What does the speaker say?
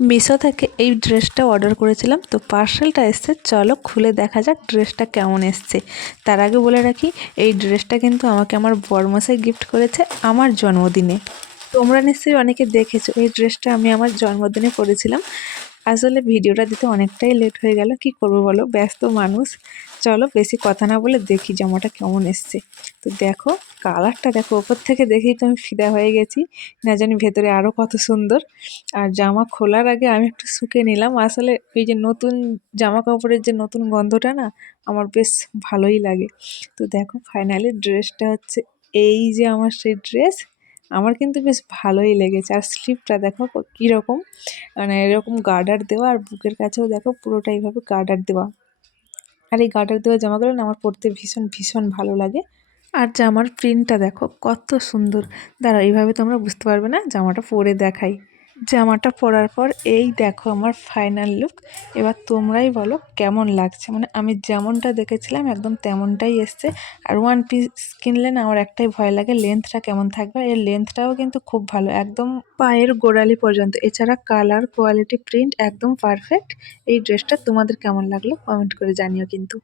মিশো থেকে এই ড্রেসটা অর্ডার করেছিলাম, তো পার্সেলটা এসছে, চলো খুলে দেখা যাক ড্রেসটা কেমন এসছে। তার আগে বলে রাখি, এই ড্রেসটা কিন্তু আমাকে আমার বরমশাই গিফট করেছে আমার জন্মদিনে। তোমরা নিশ্চয়ই অনেকে দেখেছো এই ড্রেসটা আমি আমার জন্মদিনে পরেছিলাম। আসলে ভিডিওটা দিতে অনেকটাই লেট হয়ে গেল, কি করবো বলো, ব্যস্ত মানুষ। চলো বেশি কথা না বলে দেখি জামাটা কেমন এসছে। তো দেখো, কালারটা দেখো, ওপর থেকে দেখেই তো আমি ফিদা হয়ে গেছি, না জানি ভেতরে আরো কত সুন্দর। আর জামা খোলার আগে আমি একটু শুকে নিলাম, আসলে এই যে নতুন জামা কাপড়ের যে নতুন গন্ধটা না, আমার বেশ ভালোই লাগে। তো দেখো ফাইনালি ড্রেসটা হচ্ছে এই যে আমার সেই ড্রেস, আমার কিন্তু বেশ ভালোই লেগেছে। আর স্লিপটা দেখো কীরকম, মানে এরকম গার্ডার দেওয়া, আর বুকের কাছেও দেখো পুরোটা এইভাবে গার্ডার দেওয়া। আর এই গার্ডার দেওয়া জামাগুলো না আমার পরতে ভীষণ ভীষণ ভালো লাগে। আর জামার প্রিন্টটা দেখো কত সুন্দর। দাঁড়াও, এইভাবে তোমরা বুঝতে পারবে না, জামাটা পরে দেখাই। জামাটা পরার পর এই দেখো আমার ফাইনাল লুক। এবার তোমরাই বলো কেমন লাগছে। মানে আমি যেমনটা দেখেছিলাম একদম তেমনটাই এসছে। আর ওয়ান পিস কিনলে না আমার একটাই ভয় লাগে, লেন্থটা কেমন থাকবে। এর লেন্থটাও কিন্তু খুব ভালো, একদম পায়ের গোড়ালি পর্যন্ত। এছাড়া কালার, কোয়ালিটি, প্রিন্ট একদম পারফেক্ট। এই ড্রেসটা তোমাদের কেমন লাগলো কমেন্ট করে জানিও কিন্তু।